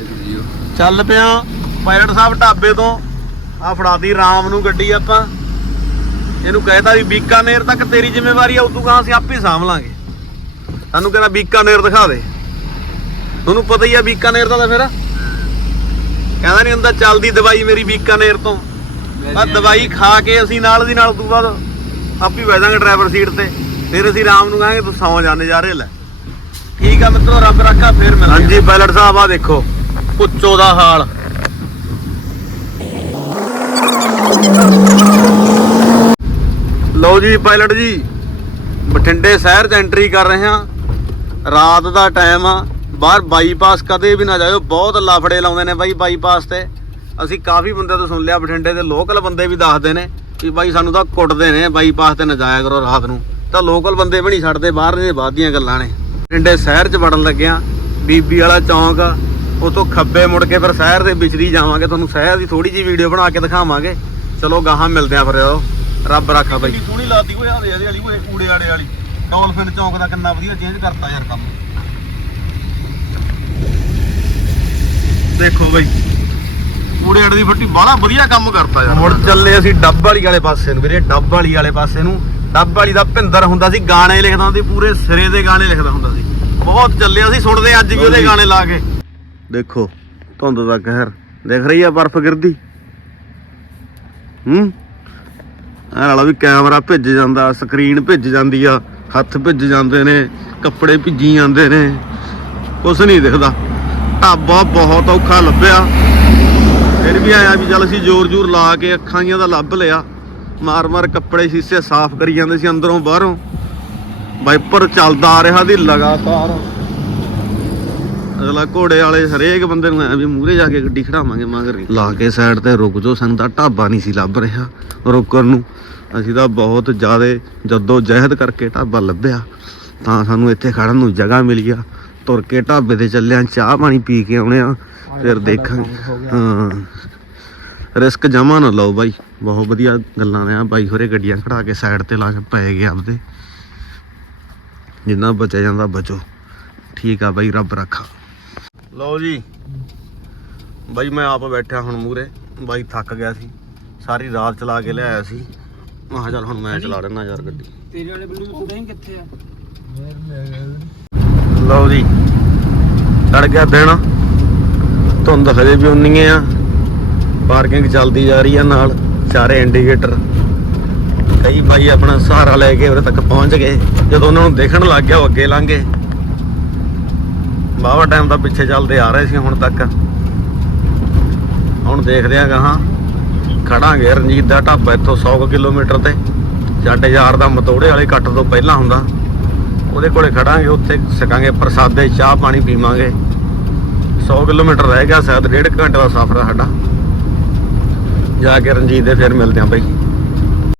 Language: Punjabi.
ਵਾਹਿਗੁਰੂ ਚੱਲ ਪਿਆ ਪਾਇਲਟ ਸਾਹਿਬ ਢਾਬੇ ਤੋਂ। ਆ ਫੜਾਤੀ ਰਾਮ ਨੂੰ ਗੱਡੀ ਆਪਾਂ। ਇਹਨੂੰ ਕਹਿਤਾ ਵੀ ਬੀਕਾਨੇਰ ਤੱਕ ਤੇਰੀ ਜ਼ਿੰਮੇਵਾਰੀ ਆ ਉਦੋਂ ਗਾਂ ਅਸੀਂ ਆਪੇ ਸਾਂਭ ਲਾਂਗੇ। ਸਾਨੂੰ ਕਹਿੰਦਾ ਬੀਕਾਨੇਰ ਦਿਖਾ ਦੇ। ਤੁਹਾਨੂੰ ਪਤਾ ਹੀ ਆ ਬੀਕਾਨੇਰ ਦਾ ਤਾਂ ਫਿਰ। ਕਹਿੰਦਾ ਨਹੀਂ ਹੁੰਦਾ ਚੱਲਦੀ ਦਵਾਈ ਮੇਰੀ ਬੀਕਾਨੇਰ ਤੋਂ। ਆ ਦਵਾਈ ਖਾ ਕੇ ਅਸੀਂ ਨਾਲ ਦੀ ਨਾਲ ਉਦੋਂ ਬਾਅਦ ਆਪੇ ਬਹਿ ਜਾਾਂਗੇ ਡਰਾਈਵਰ ਸੀਟ ਤੇ। ਫਿਰ ਅਸੀਂ ਰਾਮ ਨੂੰ ਕਹਾਂਗੇ ਤੂੰ ਸੌਂ ਜਾ ਨਜ਼ਾਰੇ ਲੈ। ਠੀਕ ਆ ਮਿੱਤਰੋ ਰੱਬ ਰੱਖਾ ਫੇਰ ਮਿਲਾਂਗੇ। ਹਾਂਜੀ ਪਾਇਲਟ ਸਾਹਿਬ ਆ ਦੇਖੋ। ਪੁੱਚੋ ਦਾ ਹਾਲ। ਲਓ ਜੀ ਪਾਇਲਟ ਜੀ, ਬਠਿੰਡੇ ਸ਼ਹਿਰ 'ਚ ਐਂਟਰੀ ਕਰ ਰਹੇ ਹਾਂ। ਰਾਤ ਦਾ ਟਾਈਮ ਆ। ਬਾਹਰ ਬਾਈਪਾਸ ਕਦੇ ਵੀ ਨਾ ਜਾਇਓ, ਬਹੁਤ ਲਾਫੜੇ ਲਾਉਂਦੇ ਨੇ ਬਾਈ ਬਾਈਪਾਸ ਤੇ। ਅਸੀਂ ਕਾਫੀ ਬੰਦੇ ਤੋਂ ਸੁਣ ਲਿਆ, ਬਠਿੰਡੇ ਦੇ ਲੋਕਲ ਬੰਦੇ ਵੀ ਦੱਸਦੇ ਨੇ ਕਿ ਬਾਈ ਸਾਨੂੰ ਤਾਂ ਕੁੱਟਦੇ ਨੇ ਬਾਈਪਾਸ ਤੇ ਨਾ ਜਾਇਆ ਕਰੋ ਰਾਤ ਨੂੰ। ਤਾਂ ਲੋਕਲ ਬੰਦੇ ਵੀ ਨਹੀਂ ਛੱਡਦੇ, ਬਾਹਰ ਦੇ ਬਾਅਦ ਦੀਆਂ ਗੱਲਾਂ ਨੇ। ਬਠਿੰਡੇ ਸ਼ਹਿਰ 'ਚ ਵੜਨ ਲੱਗਿਆ ਬੀਬੀ ਵਾਲਾ ਚੌਂਕ ਆ। ਉਤੋਂ ਖੱਬੇ ਮੁੜ ਕੇ ਫਿਰ ਸ਼ਹਿਰ ਦੇ ਵਿੱਚ ਦੀ ਜਾਵਾਂਗੇ ਤੁਹਾਨੂੰ ਸ਼ਹਿਰ ਦੀ ਥੋੜੀ ਜਿਹੀ ਵੀਡੀਓ ਬਣਾ ਕੇ ਦਿਖਾਵਾਂਗੇ। ਚਲੋ ਗਾਹਾਂ ਮਿਲਦੇ ਆਂ ਫਿਰ ਰੱਬ ਰੱਖਾ ਬਾਈ। ਸੋਹਣੀ ਲਾਤੀ ਓਏ ਇਹਦੇ ਵਾਲੀ ਓਏ ਊੜੇ ਆੜੇ ਵਾਲੀ। ਡੋਲਫਿਨ ਚੌਂਕ ਦਾ ਕਿੰਨਾ ਵਧੀਆ ਚੇਂਜ ਕਰਤਾ ਯਾਰ ਕੰਮ। ਦੇਖੋ ਬਾਈ ਊੜੇ ਆੜੇ ਦੀ ਫੱਟੀ ਬਾਹਲਾ ਵਧੀਆ ਕੰਮ ਕਰਤਾ ਯਾਰ। ਮੁੜ ਚੱਲੇ ਅਸੀਂ ਡੱਬ ਵਾਲੀ ਵਾਲੇ ਪਾਸੇ ਨੂੰ ਵੀਰੇ ਡੱਬ ਵਾਲੀ ਵਾਲੇ ਪਾਸੇ ਨੂੰ। ਡੱਬ ਵਾਲੀ ਦਾ ਭਿੰਦਰ ਹੁੰਦਾ ਸੀ ਗਾਣੇ ਲਿਖਦਾ ਹੁੰਦਾ ਸੀ ਪੂਰੇ ਸਿਰੇ ਦੇ ਗਾਣੇ ਲਿਖਦਾ ਹੁੰਦਾ ਸੀ। ਬਹੁਤ ਚੱਲੇ ਅਸੀਂ ਸੁਣਦੇ ਅੱਜ ਵੀ ਉਹਦੇ ਗਾਣੇ ਲਾ ਕੇ। ਦੇਖੋ, ਧੁੰਦ ਦਾ ਕਹਿਰ। ਦਿਖ ਰਹੀ ਆ ਬਰਫ਼ ਗਿਰਦੀ? ਹੂੰ? ਐ ਵਾਲਾ ਵੀ ਕੈਮਰਾ ਭਿੱਜ ਜਾਂਦਾ, ਸਕਰੀਨ ਭਿੱਜ ਜਾਂਦੀ ਆ, ਹੱਥ ਭਿੱਜ ਜਾਂਦੇ ਨੇ, ਕੱਪੜੇ ਭਿੱਜੀ ਜਾਂਦੇ ਨੇ। ਕੁਛ ਨਹੀਂ ਦਿਖਦਾ। ਢਾਬਾ ਬਹੁਤ ਔਖਾ ਲੱਭਿਆ। ਫਿਰ ਵੀ ਆਇਆ ਵੀ ਚੱਲ ਅਸੀਂ ਜ਼ੋਰ ਜ਼ੋਰ ਲਾ ਕੇ ਅੱਖਾਂ ਜੀਆਂ ਦਾ ਲੱਭ ਲਿਆ। ਮਾਰ ਮਾਰ ਕੱਪੜੇ ਸ਼ੀਸ਼ੇ ਸਾਫ਼ ਕਰੀ ਜਾਂਦੇ ਸੀ ਅੰਦਰੋਂ ਬਾਹਰੋਂ। ਵਾਈਪਰ ਚੱਲਦਾ ਆ ਰਿਹਾ ਦੀ ਲਗਾਤਾਰ। ਅਗਲਾ ਘੋੜੇ ਵਾਲੇ ਹਰੇਕ ਬੰਦੇ ਨੂੰ ਐ ਵੀ ਮੂਹਰੇ ਜਾ ਕੇ ਗੱਡੀ ਖੜਾਵਾਂਗੇ ਮਗਰ ਨਹੀਂ। ਲਾ ਕੇ ਸਾਈਡ ਤੇ ਰੁਕ ਜਾਓ, ਸਾਨੂੰ ਤਾਂ ਢਾਬਾ ਨਹੀਂ ਸੀ ਲੱਭ ਰਿਹਾ ਰੁਕਣ ਨੂੰ। ਅਸੀਂ ਤਾਂ ਬਹੁਤ ਜ਼ਿਆਦਾ ਜਦੋਂ ਜਹਿਦ ਕਰਕੇ ਢਾਬਾ ਲੱਭਿਆ, ਤਾਂ ਸਾਨੂੰ ਇੱਥੇ ਖੜਨ ਨੂੰ ਜਗ੍ਹਾ ਮਿਲੀ ਆ ਤੁਰ ਕੇ ਢਾਬੇ ਤੇ ਚੱਲਿਆ, ਚਾਹ ਪਾਣੀ ਪੀ ਕੇ ਆਉਣੇ ਆ, ਫਿਰ ਦੇਖਾਂਗੇ। ਹਾਂ। ਰਿਸਕ ਜਮਾ ਨਾ ਲਓ ਬਾਈ, ਬਹੁਤ ਵਧੀਆ ਗੱਲਾਂ ਨੇ ਆ ਬਾਈ ਹੋਰੇ ਗੱਡੀਆਂ ਖੜਾ ਕੇ ਸਾਈਡ ਤੇ ਲਾ ਕੇ ਪਏ ਗਏ ਆਪਦੇ। ਜਿੰਨਾ ਬਚਿਆ ਜਾਂਦਾ ਬਚੋ। ਠੀਕ ਆ ਬਾਈ, ਰੱਬ ਰੱਖਾ। ਲਓ ਜੀ। ਬਾਈ ਮੈਂ ਆਪ ਬੈਠਾ ਹੁਣ ਮੂਰੇ ਬਾਈ ਥੱਕ ਗਿਆ ਸੀ। ਸਾਰੀ ਰਾਤ ਚਲਾ ਕੇ ਲਿਆਇਆ ਸੀ। ਮੈਂ ਕਿਹਾ ਚੱਲ ਹੁਣ ਮੈਂ ਚਲਾ ਲੈਣਾ ਯਾਰ ਗੱਡੀ। ਤੇਰੇ ਵਾਲੇ ਬੱਲੂ ਨੂੰ ਨਹੀਂ ਕਿੱਥੇ ਆ। ਲਓ ਜੀ। ਚੜ ਗਿਆ ਦਿਨ। ਧੁੰਦ ਹਜੇ ਵੀ ਉਨੀਏ ਆ। ਪਾਰਕਿੰਗ ਚੱਲਦੀ ਜਾ ਰਹੀ ਆ ਨਾਲ। ਚਾਰੇ ਇੰਡੀਕੇਟਰ ਕਈ ਭਾਈ ਆਪਣਾ ਸਹਾਰਾ ਲੈ ਕੇ ਉਰੇ ਤੱਕ ਪਹੁੰਚ ਗਏ। ਜਦੋਂ ਉਹਨਾਂ ਨੂੰ ਦੇਖਣ ਲੱਗ ਗਿਆ ਉਹ ਅੱਗੇ ਲੰਘੇ ਬਾਵਾ ਟਾਈਮ ਦਾ ਪਿੱਛੇ ਚੱਲਦੇ ਆ ਰਹੇ ਸੀ ਹੁਣ ਤੱਕ। ਹੁਣ ਦੇਖਦੇ ਆ ਗਾਹਾਂ। ਖੜਾਂਗੇ ਰਣਜੀਤ ਦਾ ਢਾਬਾ ਇੱਥੋਂ 100 ਕੁ ਕਿਲੋਮੀਟਰ ਤੇ। ਸਾਡੇ ਯਾਰ ਦਾ ਮਤੋੜੇ ਵਾਲੇ ਕੱਟ ਤੋਂ ਪਹਿਲਾਂ ਹੁੰਦਾ। ਉਹਦੇ ਕੋਲੇ ਖੜਾਂਗੇ, ਉੱਥੇ ਸਕਾਂਗੇ ਪ੍ਰਸਾਦੇ, ਚਾਹ ਪਾਣੀ ਪੀਵਾਂਗੇ। 100 ਕਿਲੋਮੀਟਰ ਰਹਿ ਗਿਆ, ਸ਼ਾਇਦ ਡੇਢ ਕੁ ਘੰਟੇ ਦਾ ਸਫ਼ਰ ਆ ਸਾਡਾ। ਜਾ ਕੇ ਰਣਜੀਤ ਦੇ ਫਿਰ ਮਿਲਦੇ ਆਂ ਬਾਈ।